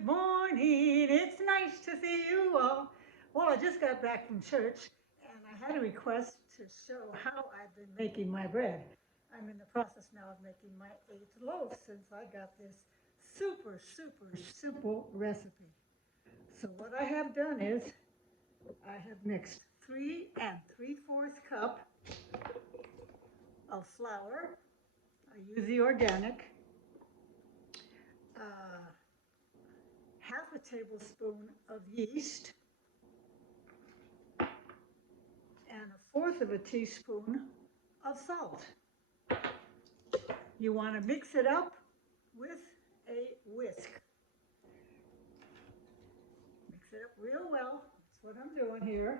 Good morning. It's nice to see you all. Well, I just got back from church and I had a request to show how I've been making my bread. I'm in the process now of making my 8th loaf since I got this super simple recipe. So what I have done is I have mixed 3 3/4 cup of flour. I use the organic. Uh, half a tablespoon of yeast, and 1/4 of a teaspoon of salt. You want to mix it up with a whisk. Mix it up real well. That's what I'm doing here.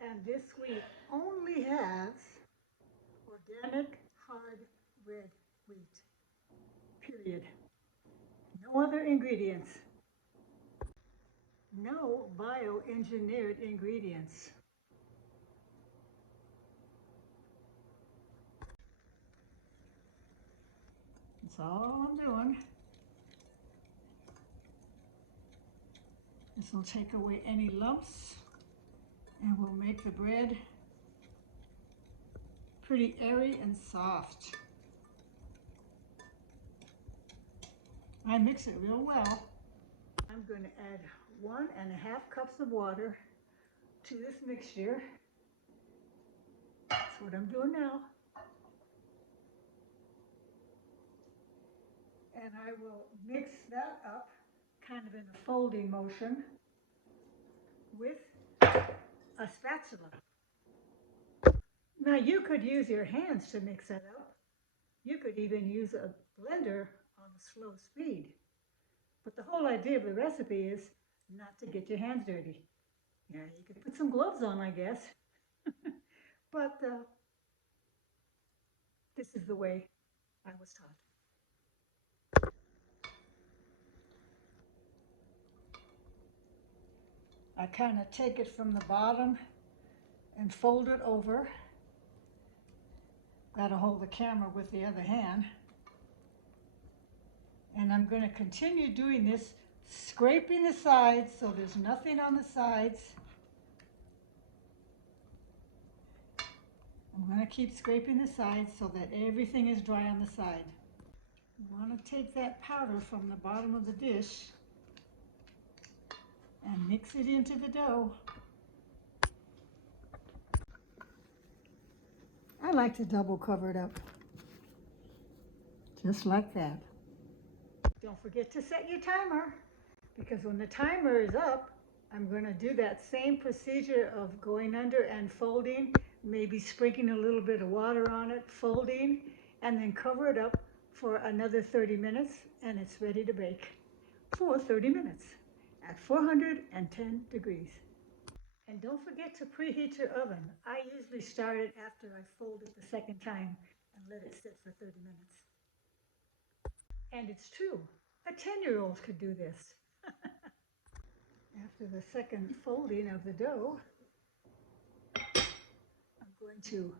And this wheat only has organic hard red wheat. Period. No other ingredients. No bioengineered ingredients. That's all I'm doing. This will take away any lumps and will make the bread pretty airy and soft. I mix it real well. I'm going to add 1½ cups of water to this mixture. That's what I'm doing now. And I will mix that up kind of in a folding motion with a spatula. Now you could use your hands to mix that up. You could even use a blender on a slow speed. But the whole idea of the recipe is not to get your hands dirty. Yeah, you could put some gloves on, I guess. But this is the way I was taught. I kind of take it from the bottom and fold it over. Got to hold the camera with the other hand. And I'm going to continue doing this, scraping the sides so there's nothing on the sides. I'm going to keep scraping the sides so that everything is dry on the side. You want to take that powder from the bottom of the dish and mix it into the dough. I like to double cover it up, just like that. Don't forget to set your timer, because when the timer is up, I'm going to do that same procedure of going under and folding, maybe sprinkling a little bit of water on it, folding, and then cover it up for another 30 minutes, and it's ready to bake for 30 minutes at 410 degrees. And don't forget to preheat your oven. I usually start it after I fold it the second time and let it sit for 30 minutes. And it's true, a 10-year-old could do this. After the second folding of the dough, I'm going to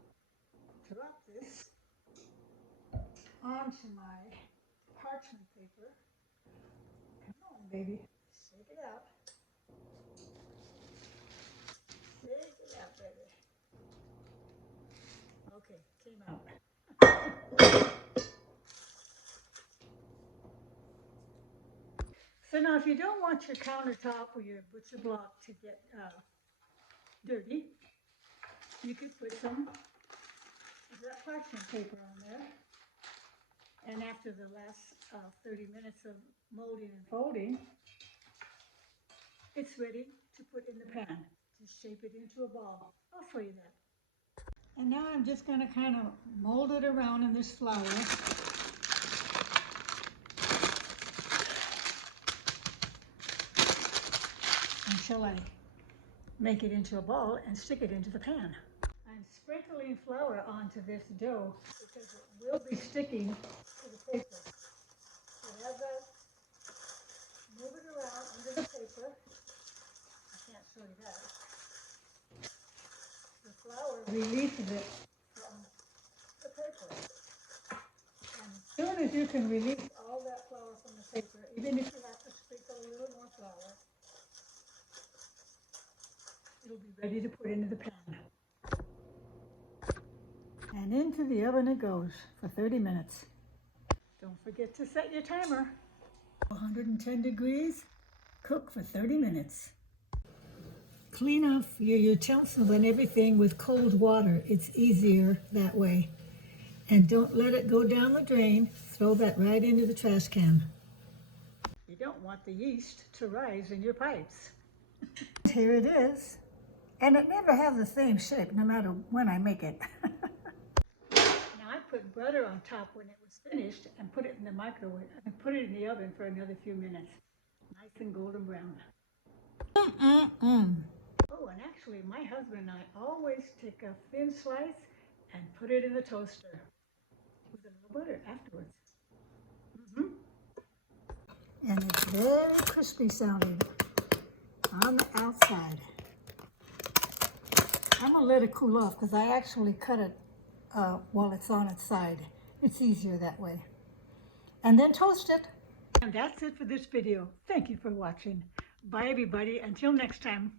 drop this onto my parchment paper. Come on, baby, shake it out. Shake it out, baby. Okay, came out. So now if you don't want your countertop or your butcher block to get dirty, you could put some of that parchment paper on there. And after the last 30 minutes of molding and folding, it's ready to put in the pan. Just shape it into a ball. I'll show you that. And now I'm just going to kind of mold it around in this flour. Until I make it into a ball and stick it into the pan. I'm sprinkling flour onto this dough because it will be sticking to the paper. So as I move it around under the paper, I can't show you that, the flour releases it from the paper and As soon as you can release all that flour from the paper, even if you have to sprinkle a little more flour, it'll be ready to put into the pan. And into the oven it goes for 30 minutes. Don't forget to set your timer. 110 degrees, cook for 30 minutes. Clean off your utensils and everything with cold water. It's easier that way. And don't let it go down the drain. Throw that right into the trash can. You don't want the yeast to rise in your pipes. Here it is. And it never has the same shape no matter when I make it. Now I put butter on top when it was finished and put it in the microwave and put it in the oven for another few minutes. Nice and golden brown. Oh, and actually my husband and I always take a thin slice and put it in the toaster with a little butter afterwards. And it's very crispy sounding on the outside. I'm gonna let it cool off because I actually cut it while it's on its side. It's easier that way. And then toast it. And that's it for this video. Thank you for watching. Bye everybody, until next time.